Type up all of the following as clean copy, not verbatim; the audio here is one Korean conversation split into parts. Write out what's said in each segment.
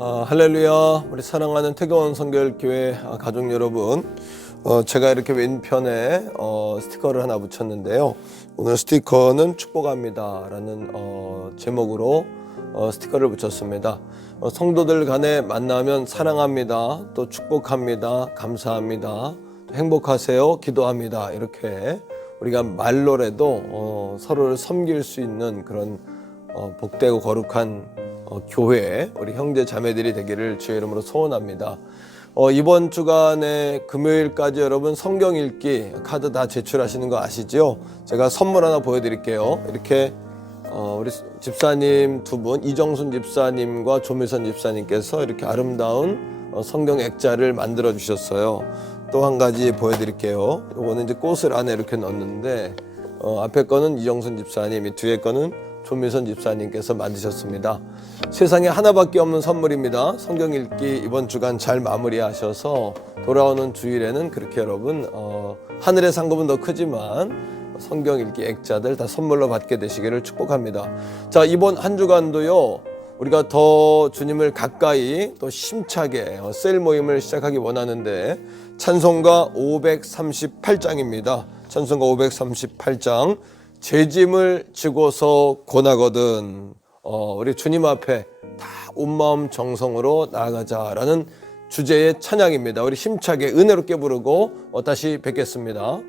할렐루야. 우리 사랑하는 태교원 성결교회 가족 여러분, 제가 이렇게 왼편에 스티커를 하나 붙였는데요. 오늘 스티커는 축복합니다 라는 제목으로 스티커를 붙였습니다. 성도들 간에 만나면 사랑합니다, 또 축복합니다, 감사합니다, 행복하세요, 기도합니다, 이렇게 우리가 말로라도 서로를 섬길 수 있는 그런 복되고 거룩한 교회, 우리 형제 자매들이 되기를 주의 이름으로 소원합니다. 이번 주간에 금요일까지 여러분 성경 읽기 카드 다 제출하시는 거 아시죠? 제가 선물 하나 보여드릴게요. 이렇게 우리 집사님 두 분, 이정순 집사님과 조미선 집사님께서 이렇게 아름다운 성경 액자를 만들어 주셨어요. 또 한 가지 보여드릴게요. 이거는 이제 꽃을 안에 이렇게 넣었는데 앞에 거는 이정순 집사님, 이 뒤에 거는 조미선 집사님께서 만드셨습니다. 세상에 하나밖에 없는 선물입니다. 성경 읽기 이번 주간 잘 마무리하셔서 돌아오는 주일에는 그렇게 여러분 하늘의 상급은 더 크지만 성경 읽기 액자들 다 선물로 받게 되시기를 축복합니다. 자, 이번 한 주간도요, 우리가 더 주님을 가까이 또 힘차게 셀 모임을 시작하기 원하는데 찬송가 538장입니다. 찬송가 538장, 제 짐을 지고서 고나거든. 우리 주님 앞에 다 온 마음 정성으로 나아가자라는 주제의 찬양입니다. 우리 힘차게 은혜롭게 부르고 다시 뵙겠습니다.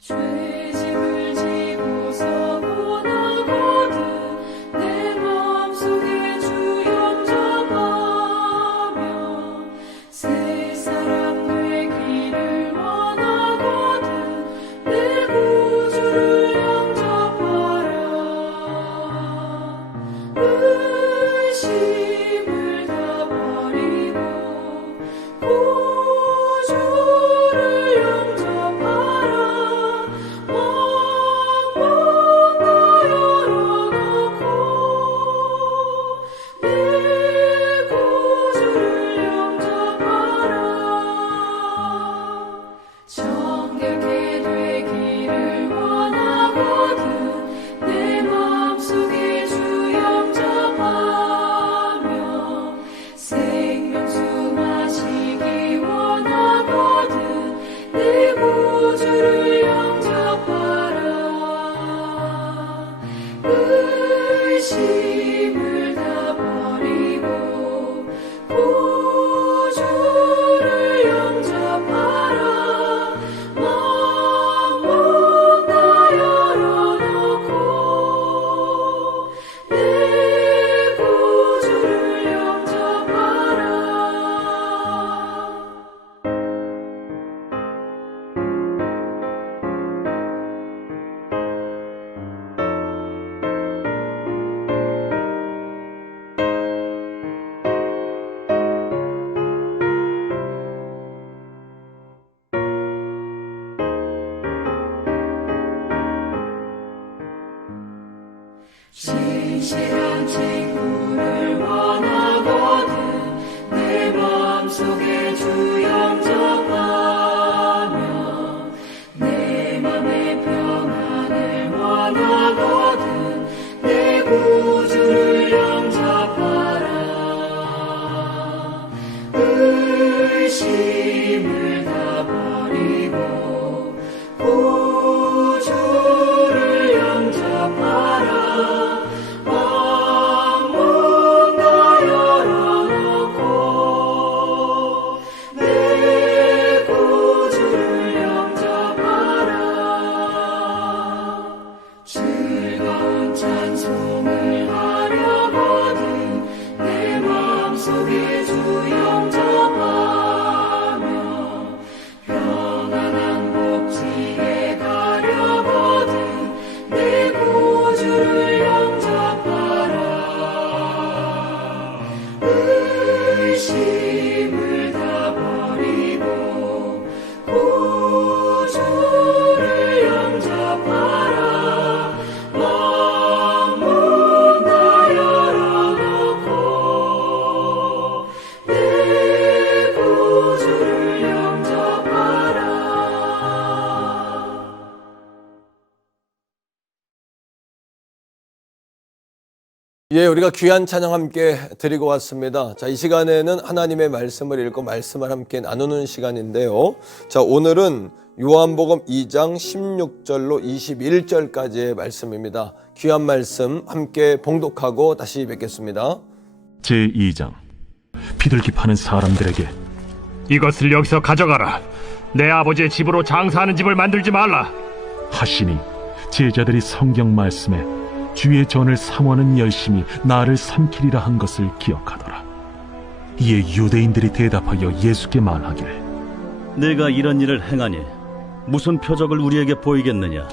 죄짐을 지고서 고나거든 내 마음속에 주 영접하며 새 사람 되기를 원하거든 내 구주를 영접하라. 의심을 다 버리고 구주를 영접하라. 정결케 되기를 원하거든 내 마음속에 주 영접하며 생명수 마시기 원하거든 내 구주를 영접하라. 의심을 다 버리고 구주를 영접하라. 진실한 친구를 원하거든 내 마음속에 주 영접하며 내 맘의 평안을 원하거든 내 구주를 영접하라. 의심을 다 버리고 구주를 영접하라. 찬송을 하려거든 내 마음속에 주 영접하며 평안한 복지에 가려거든 내 구주를 영접하라. 의심을 다 버리고 구주를 영접하라. 예, 우리가 귀한 찬양 함께 드리고 왔습니다. 자, 이 시간에는 하나님의 말씀을 읽고 말씀을 함께 나누는 시간인데요. 자, 오늘은 요한복음 2장 16절로 21절까지의 말씀입니다. 귀한 말씀 함께 봉독하고 다시 뵙겠습니다. 제2장 비둘기 파는 사람들에게 이것을 여기서 가져가라. 내 아버지의 집으로 장사하는 집을 만들지 말라. 하시니 제자들이 성경 말씀에 주의 전을 삼원은 열심히 나를 삼키리라 한 것을 기억하더라. 이에 유대인들이 대답하여 예수께 말하기를 내가 이런 일을 행하니 무슨 표적을 우리에게 보이겠느냐?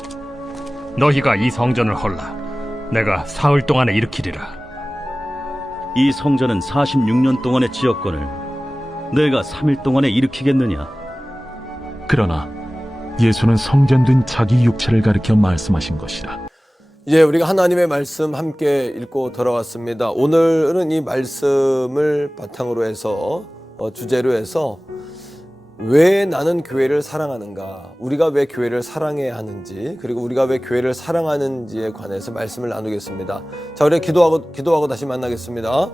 너희가 이 성전을 헐라. 내가 사흘 동안에 일으키리라. 이 성전은 46년 동안의 지었건을 내가 3일 동안에 일으키겠느냐? 그러나 예수는 성전된 자기 육체를 가리켜 말씀하신 것이라. 예, 우리가 하나님의 말씀 함께 읽고 돌아왔습니다. 오늘은 이 말씀을 바탕으로 해서 주제로 해서 왜 나는 교회를 사랑하는가, 우리가 왜 교회를 사랑해야 하는지, 그리고 우리가 왜 교회를 사랑하는지에 관해서 말씀을 나누겠습니다. 자, 우리 기도하고 다시 만나겠습니다.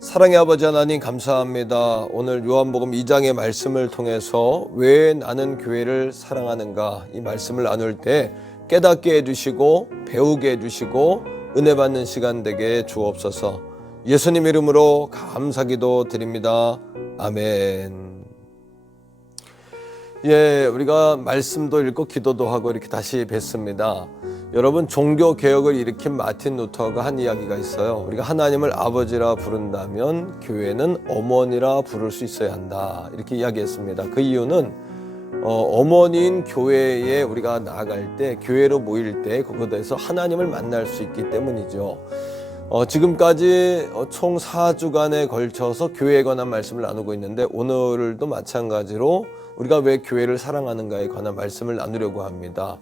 사랑의 아버지 하나님 감사합니다. 오늘 요한복음 2장의 말씀을 통해서 왜 나는 교회를 사랑하는가, 이 말씀을 나눌 때 깨닫게 해주시고 배우게 해주시고 은혜 받는 시간 되게 주옵소서. 예수님 이름으로 감사기도 드립니다. 아멘. 예, 우리가 말씀도 읽고 기도도 하고 이렇게 다시 뵙습니다. 여러분, 종교 개혁을 일으킨 마틴 루터가 한 이야기가 있어요. 우리가 하나님을 아버지라 부른다면 교회는 어머니라 부를 수 있어야 한다, 이렇게 이야기했습니다. 그 이유는 어머니인 교회에 우리가 나아갈 때, 교회로 모일 때 그곳에서 하나님을 만날 수 있기 때문이죠. 지금까지 총 4주간에 걸쳐서 교회에 관한 말씀을 나누고 있는데, 오늘도 마찬가지로 우리가 왜 교회를 사랑하는가에 관한 말씀을 나누려고 합니다.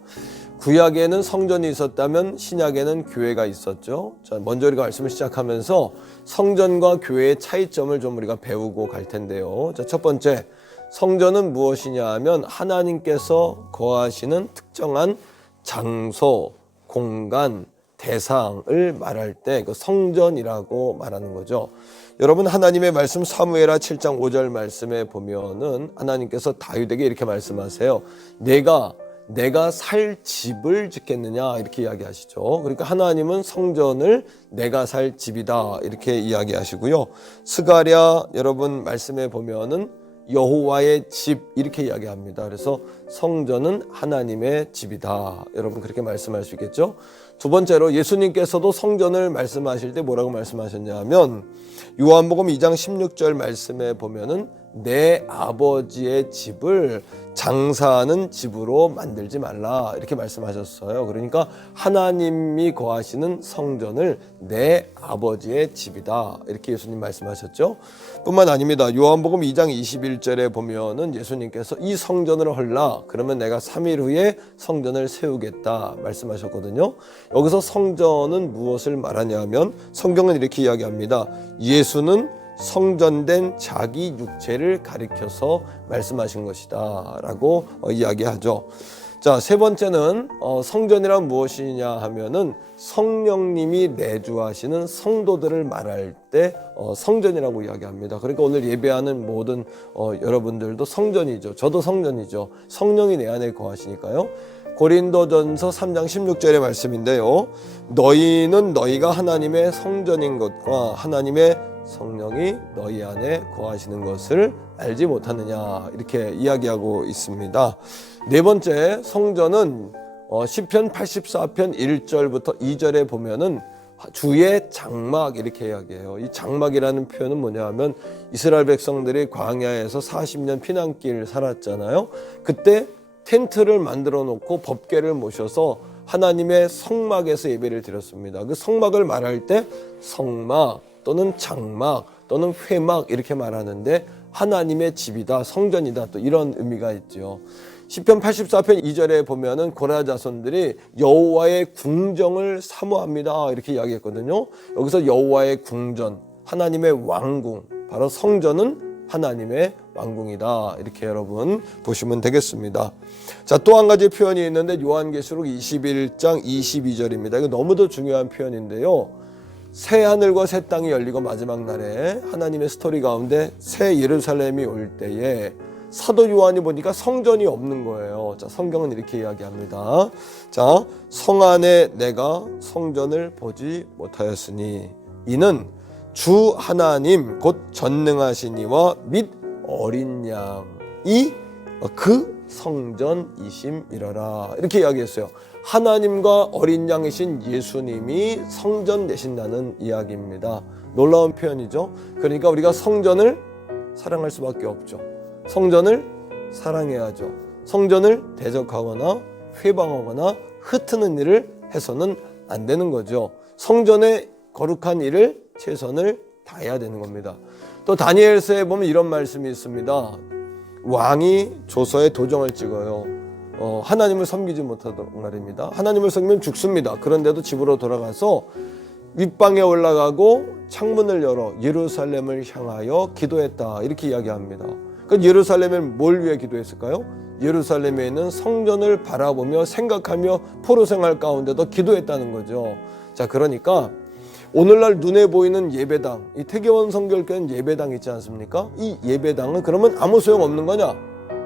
구약에는 성전이 있었다면 신약에는 교회가 있었죠. 자, 먼저 우리가 말씀을 시작하면서 성전과 교회의 차이점을 좀 우리가 배우고 갈 텐데요. 자, 첫 번째, 성전은 무엇이냐 하면 하나님께서 거하시는 특정한 장소, 공간, 대상을 말할 때 그 성전이라고 말하는 거죠. 여러분, 하나님의 말씀 사무엘하 7장 5절 말씀에 보면은 하나님께서 다윗에게 이렇게 말씀하세요. 내가 살 집을 짓겠느냐, 이렇게 이야기하시죠. 그러니까 하나님은 성전을 내가 살 집이다, 이렇게 이야기하시고요. 스가랴 여러분 말씀에 보면은 여호와의 집, 이렇게 이야기합니다. 그래서 성전은 하나님의 집이다, 여러분 그렇게 말씀할 수 있겠죠. 두 번째로 예수님께서도 성전을 말씀하실 때 뭐라고 말씀하셨냐 하면 요한복음 2장 16절 말씀에 보면은 내 아버지의 집을 장사하는 집으로 만들지 말라, 이렇게 말씀하셨어요. 그러니까 하나님이 거하시는 성전을 내 아버지의 집이다, 이렇게 예수님 말씀하셨죠. 뿐만 아닙니다. 요한복음 2장 21절에 보면은 예수님께서 이 성전을 헐라, 그러면 내가 3일 후에 성전을 세우겠다 말씀하셨거든요. 여기서 성전은 무엇을 말하냐면 성경은 이렇게 이야기합니다. 예수는 성전된 자기 육체를 가리켜서 말씀하신 것이다 라고 이야기하죠. 자, 세 번째는 성전이란 무엇이냐 하면은 성령님이 내주하시는 성도들을 말할 때 성전이라고 이야기합니다. 그러니까 오늘 예배하는 모든 여러분들도 성전이죠. 저도 성전이죠. 성령이 내 안에 거하시니까요. 고린도전서 3장 16절의 말씀인데요. 너희는 너희가 하나님의 성전인 것과 하나님의 성령이 너희 안에 거하시는 것을 알지 못하느냐, 이렇게 이야기하고 있습니다. 네 번째, 성전은 시편 84편 1절부터 2절에 보면은 주의 장막, 이렇게 이야기해요. 이 장막이라는 표현은 뭐냐 하면 이스라엘 백성들이 광야에서 40년 피난길 살았잖아요. 그때 텐트를 만들어 놓고 법궤를 모셔서 하나님의 성막에서 예배를 드렸습니다. 그 성막을 말할 때 성막 또는 장막 또는 회막, 이렇게 말하는데 하나님의 집이다, 성전이다, 또 이런 의미가 있죠. 시편 84편 2절에 보면은 고라 자손들이 여호와의 궁정을 사모합니다, 이렇게 이야기했거든요. 여기서 여호와의 궁전, 하나님의 왕궁, 바로 성전은 하나님의 왕궁이다, 이렇게 여러분 보시면 되겠습니다. 자, 또 한 가지 표현이 있는데 요한계시록 21장 22절입니다. 이거 너무도 중요한 표현인데요. 새 하늘과 새 땅이 열리고 마지막 날에 하나님의 스토리 가운데 새 예루살렘이 올 때에 사도 요한이 보니까 성전이 없는 거예요. 자, 성경은 이렇게 이야기합니다. 자, 성 안에 내가 성전을 보지 못하였으니 이는 주 하나님 곧 전능하시니와 및 어린 양이 그 성전이심이러라. 이렇게 이야기했어요. 하나님과 어린 양이신 예수님이 성전 되신다는 이야기입니다. 놀라운 표현이죠. 그러니까 우리가 성전을 사랑할 수밖에 없죠. 성전을 사랑해야죠. 성전을 대적하거나 회방하거나 흩트는 일을 해서는 안 되는 거죠. 성전의 거룩한 일을 최선을 다해야 되는 겁니다. 또 다니엘서에 보면 이런 말씀이 있습니다. 왕이 조서에 도정을 찍어요. 하나님을 섬기지 못하던 말입니다. 하나님을 섬기면 죽습니다. 그런데도 집으로 돌아가서 윗방에 올라가고 창문을 열어 예루살렘을 향하여 기도했다. 이렇게 이야기합니다. 그 예루살렘에 뭘 위해 기도했을까요? 예루살렘에 있는 성전을 바라보며 생각하며 포로 생활 가운데도 기도했다는 거죠. 자, 그러니까 오늘날 눈에 보이는 예배당, 이 태계원 성결교회는 예배당 있지 않습니까? 이 예배당은 그러면 아무 소용 없는 거냐?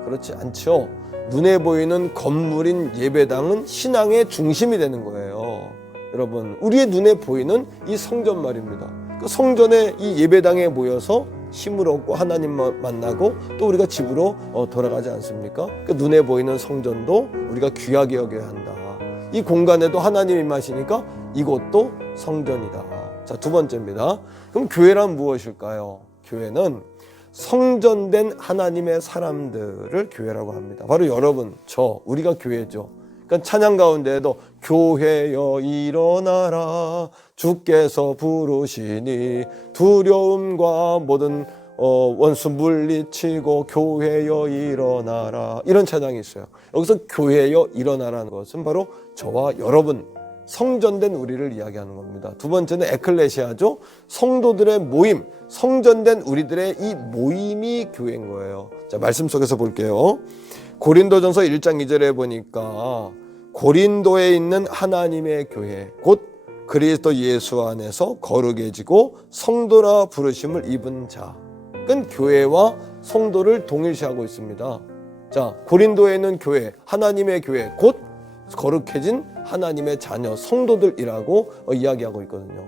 그렇지 않죠. 눈에 보이는 건물인 예배당은 신앙의 중심이 되는 거예요. 여러분, 우리의 눈에 보이는 이 성전 말입니다. 그 성전에 이 예배당에 모여서 힘을 얻고 하나님 만나고 또 우리가 집으로 돌아가지 않습니까? 그 눈에 보이는 성전도 우리가 귀하게 여겨야 한다. 이 공간에도 하나님 임하시니까 이곳도 성전이다. 자, 두 번째입니다. 그럼 교회란 무엇일까요? 교회는 성전된 하나님의 사람들을 교회라고 합니다. 바로 여러분, 우리가 교회죠. 그러니까 찬양 가운데에도 교회여 일어나라 주께서 부르시니 두려움과 모든 원수 물리치고 교회여 일어나라, 이런 찬양이 있어요. 여기서 교회여 일어나라는 것은 바로 저와 여러분, 성전된 우리를 이야기하는 겁니다. 두 번째는 에클레시아죠. 성도들의 모임, 성전된 우리들의 이 모임이 교회인 거예요. 자, 말씀 속에서 볼게요. 고린도전서 1장 2절에 보니까 고린도에 있는 하나님의 교회 곧 그리스도 예수 안에서 거룩해지고 성도라 부르심을 입은 자, 그건 교회와 성도를 동일시하고 있습니다. 자, 고린도에 있는 교회, 하나님의 교회 곧 거룩해진 하나님의 자녀 성도들이라고 이야기하고 있거든요.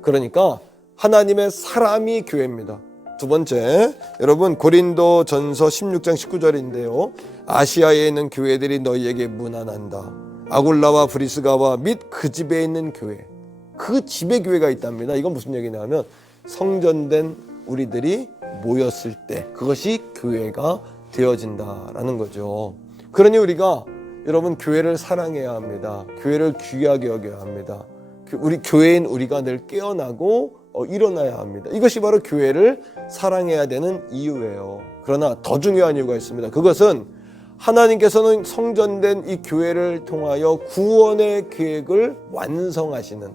그러니까 하나님의 사람이 교회입니다. 두 번째, 여러분 고린도전서 16장 19절인데요. 아시아에 있는 교회들이 너희에게 문안한다. 아굴라와 브리스가와 및 그 집에 있는 교회, 그 집에 교회가 있답니다. 이건 무슨 얘기냐면 성전된 우리들이 모였을 때 그것이 교회가 되어진다라는 거죠. 그러니 우리가 여러분 교회를 사랑해야 합니다. 교회를 귀하게 여겨야 합니다. 우리 교회인 우리가 늘 깨어나고 일어나야 합니다. 이것이 바로 교회를 사랑해야 되는 이유예요. 그러나 더 중요한 이유가 있습니다. 그것은 하나님께서는 성전된 이 교회를 통하여 구원의 계획을 완성하시는,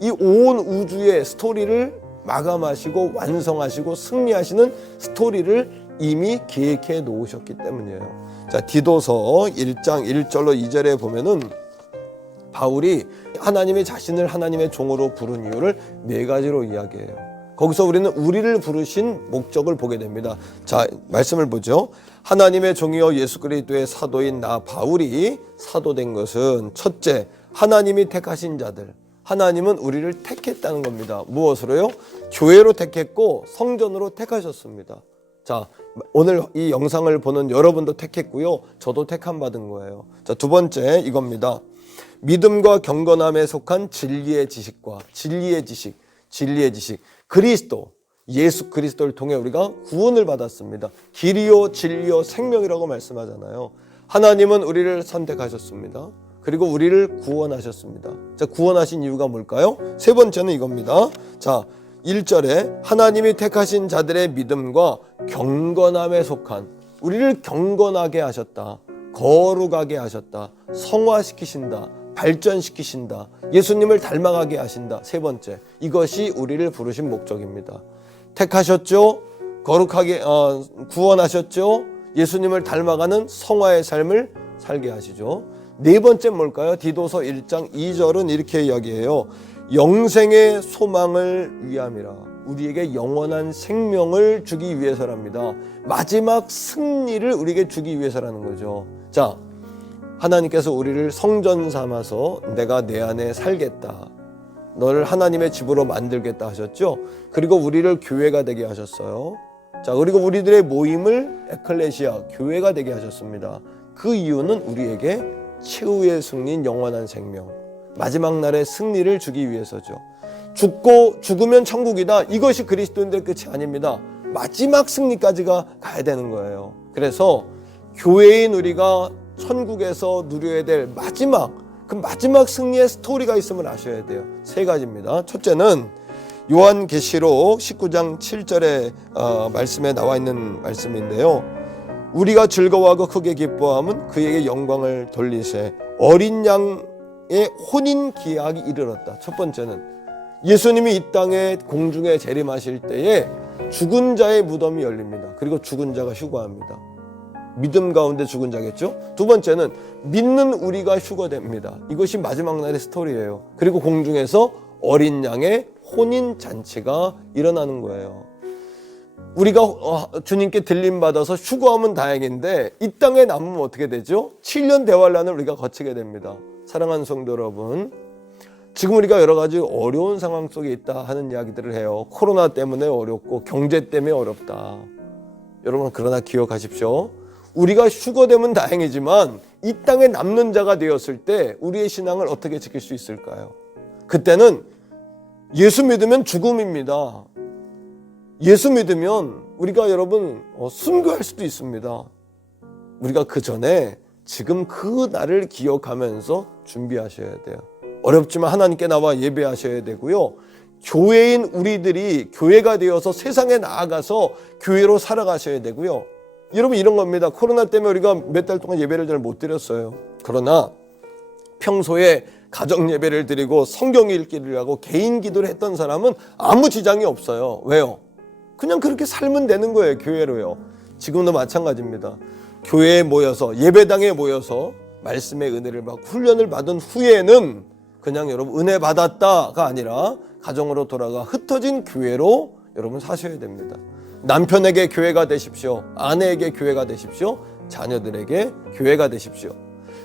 이 온 우주의 스토리를 마감하시고 완성하시고 승리하시는 스토리를 이미 계획해 놓으셨기 때문이에요. 자, 디도서 1장 1절로 2절에 보면은 바울이 하나님의 자신을 하나님의 종으로 부른 이유를 네 가지로 이야기해요. 거기서 우리는 우리를 부르신 목적을 보게 됩니다. 자, 말씀을 보죠. 하나님의 종이요 예수 그리스도의 사도인 나 바울이 사도된 것은 첫째, 하나님이 택하신 자들. 하나님은 우리를 택했다는 겁니다. 무엇으로요? 교회로 택했고 성전으로 택하셨습니다. 자, 오늘 이 영상을 보는 여러분도 택했고요. 저도 택함 받은 거예요. 자, 두 번째 이겁니다. 믿음과 경건함에 속한 진리의 지식과 진리의 지식. 그리스도, 예수 그리스도를 통해 우리가 구원을 받았습니다. 길이요 진리요 생명이라고 말씀하잖아요. 하나님은 우리를 선택하셨습니다. 그리고 우리를 구원하셨습니다. 자, 구원하신 이유가 뭘까요? 세 번째는 이겁니다. 자, 1절에 하나님이 택하신 자들의 믿음과 경건함에 속한, 우리를 경건하게 하셨다. 거룩하게 하셨다. 성화시키신다. 발전시키신다. 예수님을 닮아가게 하신다. 세 번째, 이것이 우리를 부르신 목적입니다. 택하셨죠? 거룩하게 구원하셨죠? 예수님을 닮아가는 성화의 삶을 살게 하시죠. 네 번째 뭘까요? 디도서 1장 2절은 이렇게 이야기해요. 영생의 소망을 위함이라. 우리에게 영원한 생명을 주기 위해서랍니다. 마지막 승리를 우리에게 주기 위해서라는 거죠. 자, 하나님께서 우리를 성전 삼아서 내가 내 안에 살겠다, 너를 하나님의 집으로 만들겠다 하셨죠. 그리고 우리를 교회가 되게 하셨어요. 자, 그리고 우리들의 모임을 에클레시아, 교회가 되게 하셨습니다. 그 이유는 우리에게 최후의 승리인 영원한 생명, 마지막 날의 승리를 주기 위해서죠. 죽으면 천국이다, 이것이 그리스도인들의 끝이 아닙니다. 마지막 승리까지가 가야 되는 거예요. 그래서 교회인 우리가 천국에서 누려야 될 그 마지막 승리의 스토리가 있음을 아셔야 돼요. 세 가지입니다. 첫째는 요한계시록 19장 7절의 말씀에 나와 있는 말씀인데요. 우리가 즐거워하고 크게 기뻐함은 그에게 영광을 돌리세 어린 양의 혼인 기약이 이르렀다. 첫 번째는 예수님이 이 땅에 공중에 재림하실 때에 죽은 자의 무덤이 열립니다. 그리고 죽은 자가 휴거합니다. 믿음 가운데 죽은 자겠죠. 두 번째는 믿는 우리가 휴거됩니다. 이것이 마지막 날의 스토리예요. 그리고 공중에서 어린 양의 혼인 잔치가 일어나는 거예요. 우리가 주님께 들림받아서 휴거하면 다행인데 이 땅에 남으면 어떻게 되죠? 7년 대환란을 우리가 거치게 됩니다. 사랑하는 성도 여러분, 지금 우리가 여러 가지 어려운 상황 속에 있다 하는 이야기들을 해요. 코로나 때문에 어렵고 경제 때문에 어렵다. 여러분, 그러나 기억하십시오. 우리가 휴거되면 다행이지만 이 땅에 남는 자가 되었을 때 우리의 신앙을 어떻게 지킬 수 있을까요? 그때는 예수 믿으면 죽음입니다. 예수 믿으면 우리가 여러분 순교할 수도 있습니다. 우리가 그 전에 지금 그 날을 기억하면서 준비하셔야 돼요. 어렵지만 하나님께 나와 예배하셔야 되고요. 교회인 우리들이 교회가 되어서 세상에 나아가서 교회로 살아가셔야 되고요. 여러분, 이런 겁니다. 코로나 때문에 우리가 몇 달 동안 예배를 잘 못 드렸어요. 그러나 평소에 가정 예배를 드리고 성경 읽기를 하고 개인 기도를 했던 사람은 아무 지장이 없어요. 왜요? 그냥 그렇게 살면 되는 거예요. 교회로요. 지금도 마찬가지입니다. 교회에 모여서, 예배당에 모여서 말씀의 은혜를 받고 훈련을 받은 후에는 그냥 여러분 은혜 받았다가 아니라 가정으로 돌아가 흩어진 교회로 여러분 사셔야 됩니다. 남편에게 교회가 되십시오. 아내에게 교회가 되십시오. 자녀들에게 교회가 되십시오.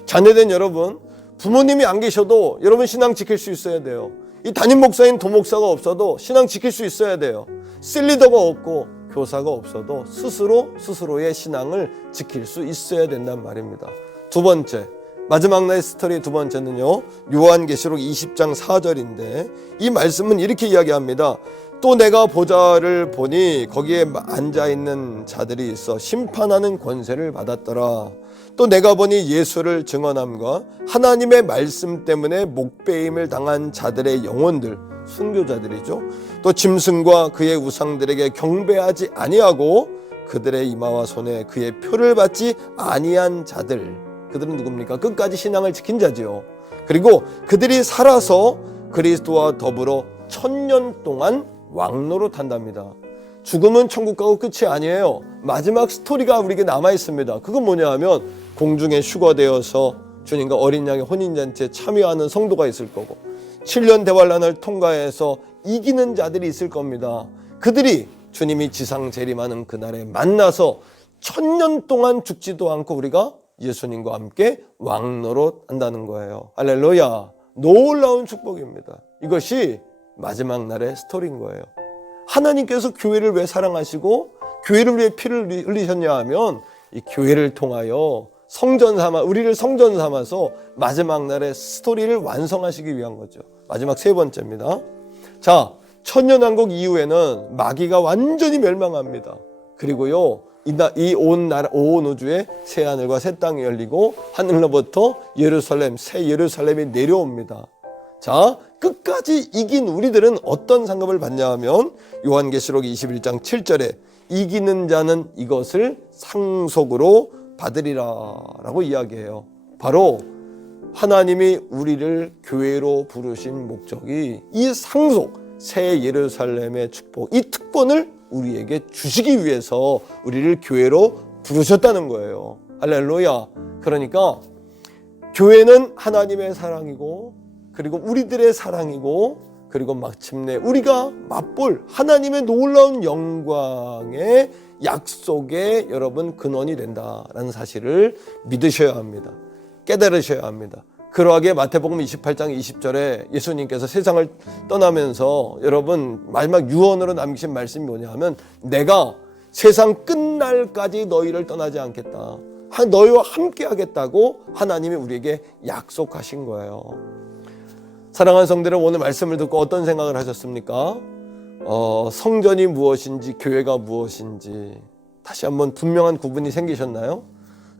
자녀된 여러분, 부모님이 안 계셔도 여러분 신앙 지킬 수 있어야 돼요. 이 담임 목사인 도목사가 없어도 신앙 지킬 수 있어야 돼요. 쓸 리더가 없고 교사가 없어도 스스로의 신앙을 지킬 수 있어야 된단 말입니다. 두 번째, 마지막 날의 스토리 두 번째는요, 요한계시록 20장 4절인데 이 말씀은 이렇게 이야기합니다. 또 내가 보좌를 보니 거기에 앉아있는 자들이 있어 심판하는 권세를 받았더라. 또 내가 보니 예수를 증언함과 하나님의 말씀 때문에 목배임을 당한 자들의 영혼들, 순교자들이죠. 또 짐승과 그의 우상들에게 경배하지 아니하고 그들의 이마와 손에 그의 표를 받지 아니한 자들, 그들은 누굽니까? 끝까지 신앙을 지킨 자지요. 그리고 그들이 살아서 그리스도와 더불어 1000년 동안 왕노릇 한답니다. 죽음은 천국 가고 끝이 아니에요. 마지막 스토리가 우리에게 남아 있습니다. 그건 뭐냐 하면 공중에 휴거되어서 주님과 어린 양의 혼인잔치에 참여하는 성도가 있을 거고 7년 대환란을 통과해서 이기는 자들이 있을 겁니다. 그들이 주님이 지상 재림하는 그날에 만나서 1000년 동안 죽지도 않고 우리가 예수님과 함께 왕노릇 한다는 거예요. 할렐루야. 놀라운 축복입니다. 이것이 마지막 날의 스토리인 거예요. 하나님께서 교회를 왜 사랑하시고 교회를 위해 피를 흘리셨냐 하면 이 교회를 통하여 우리를 성전 삼아서 마지막 날의 스토리를 완성하시기 위한 거죠. 마지막 세 번째입니다. 자, 천년왕국 이후에는 마귀가 완전히 멸망합니다. 그리고요, 이 온 우주에 새 하늘과 새 땅이 열리고 하늘로부터 새 예루살렘이 내려옵니다. 자, 끝까지 이긴 우리들은 어떤 상급을 받냐 하면 요한계시록 21장 7절에 이기는 자는 이것을 상속으로 받으리라 라고 이야기해요. 바로 하나님이 우리를 교회로 부르신 목적이 이 상속, 새 예루살렘의 축복, 이 특권을 우리에게 주시기 위해서 우리를 교회로 부르셨다는 거예요. 할렐루야. 그러니까 교회는 하나님의 사랑이고 그리고 우리들의 사랑이고 그리고 마침내 우리가 맛볼 하나님의 놀라운 영광의 약속의 여러분 근원이 된다라는 사실을 믿으셔야 합니다. 깨달으셔야 합니다. 그러하게 마태복음 28장 20절에 예수님께서 세상을 떠나면서 여러분 마지막 유언으로 남기신 말씀이 뭐냐 하면 내가 세상 끝날까지 너희를 떠나지 않겠다. 너희와 함께 하겠다고 하나님이 우리에게 약속하신 거예요. 사랑하는 성도들, 오늘 말씀을 듣고 어떤 생각을 하셨습니까? 성전이 무엇인지 교회가 무엇인지 다시 한번 분명한 구분이 생기셨나요?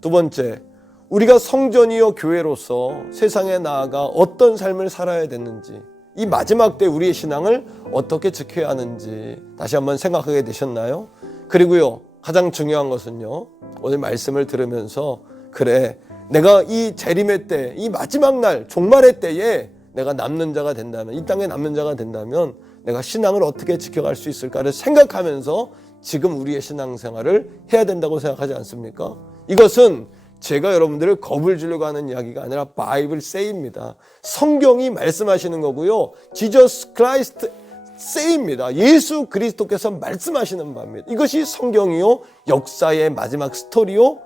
두 번째, 우리가 성전이요 교회로서 세상에 나아가 어떤 삶을 살아야 되는지, 이 마지막 때 우리의 신앙을 어떻게 지켜야 하는지 다시 한번 생각하게 되셨나요? 그리고요, 가장 중요한 것은요, 오늘 말씀을 들으면서 그래, 내가 이 재림의 때, 이 마지막 날 종말의 때에 내가 남는 자가 된다면, 이 땅에 남는 자가 된다면 내가 신앙을 어떻게 지켜갈 수 있을까를 생각하면서 지금 우리의 신앙생활을 해야 된다고 생각하지 않습니까? 이것은 제가 여러분들을 겁을 주려고 하는 이야기가 아니라 바이블 say입니다. 성경이 말씀하시는 거고요. Jesus Christ say입니다. 예수 그리스도께서 말씀하시는 바입니다. 이것이 성경이요, 역사의 마지막 스토리요,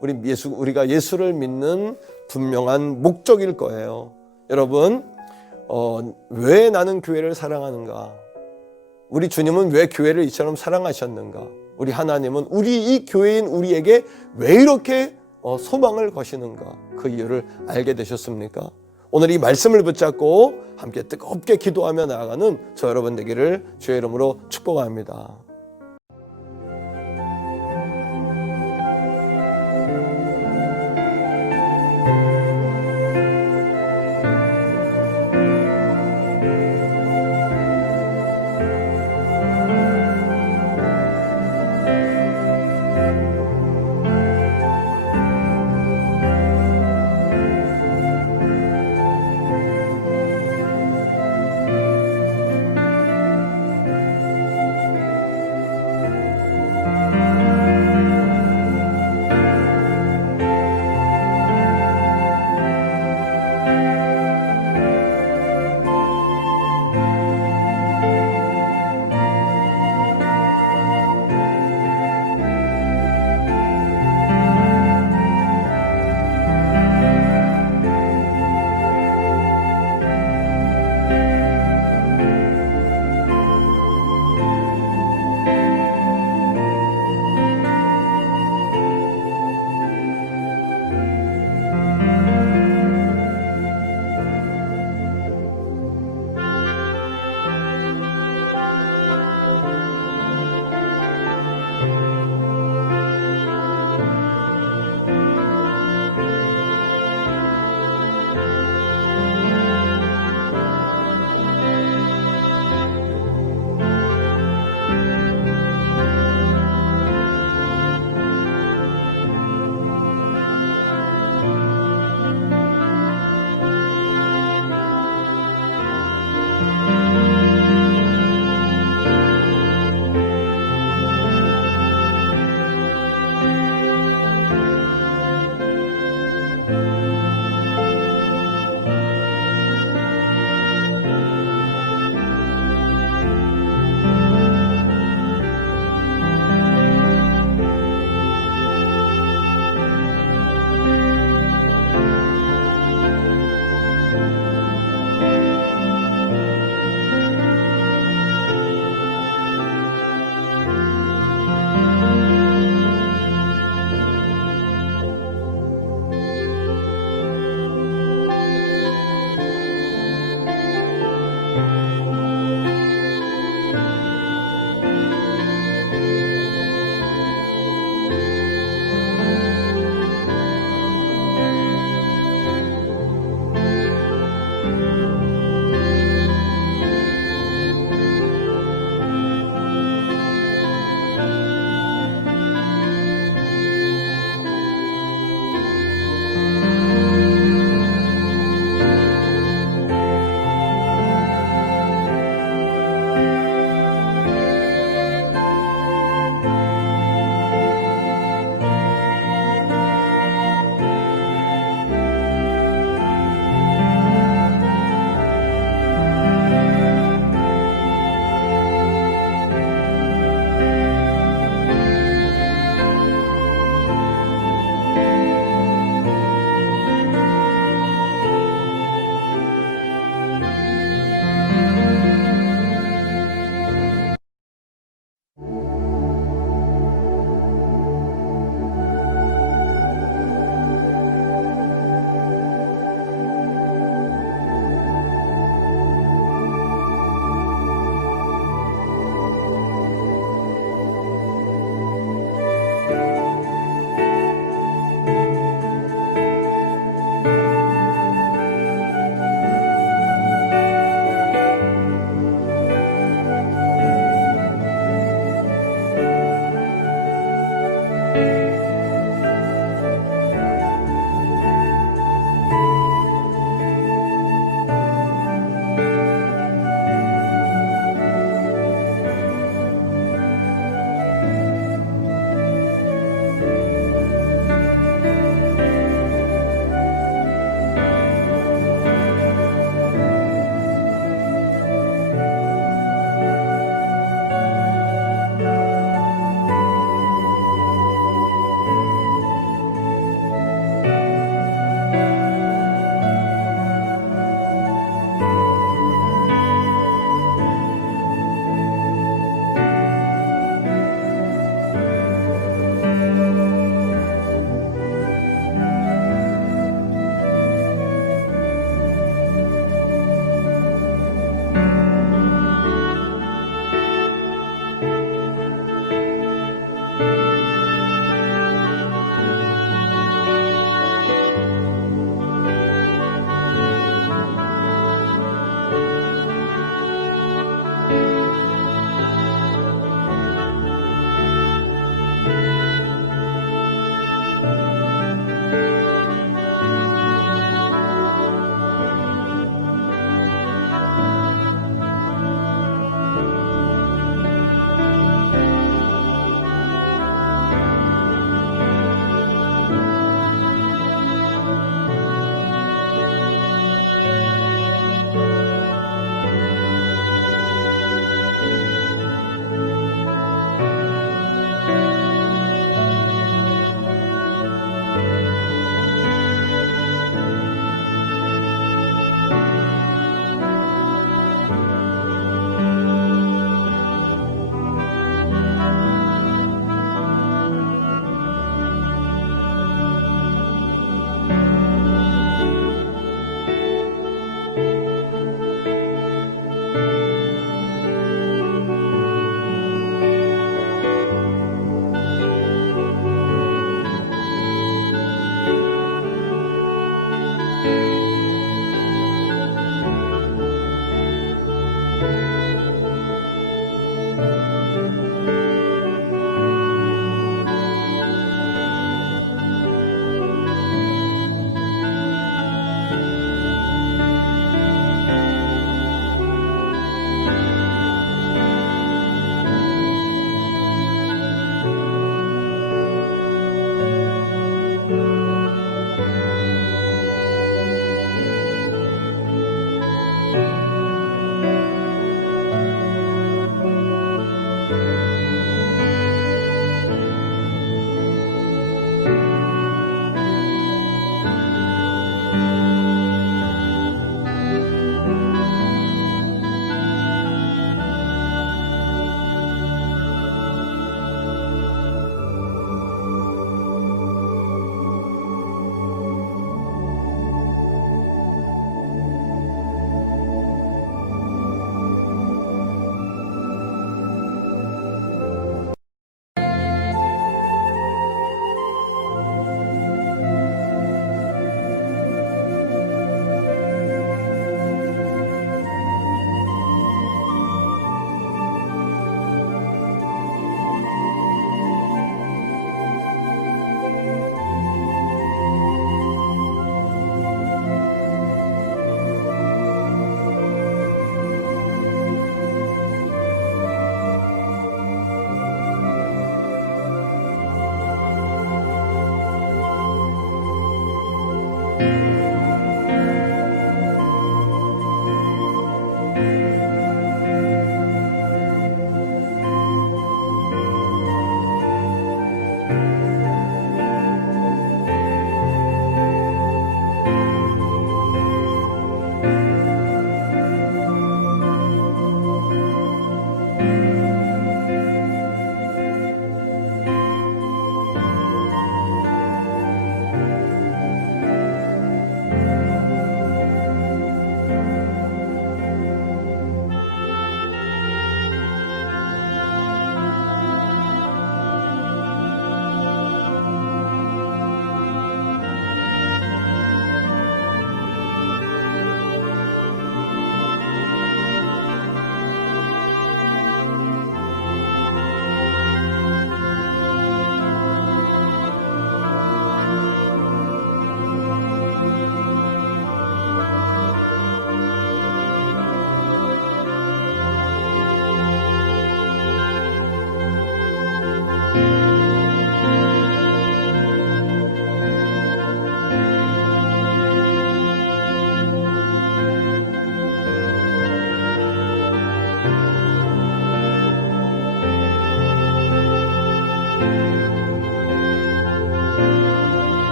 우리가 예수를 믿는 분명한 목적일 거예요. 여러분, 왜 나는 교회를 사랑하는가? 우리 주님은 왜 교회를 이처럼 사랑하셨는가? 우리 하나님은 이 교회인 우리에게 왜 이렇게 소망을 거시는가? 그 이유를 알게 되셨습니까? 오늘 이 말씀을 붙잡고 함께 뜨겁게 기도하며 나아가는 저 여러분 되기를 주의 이름으로 축복합니다.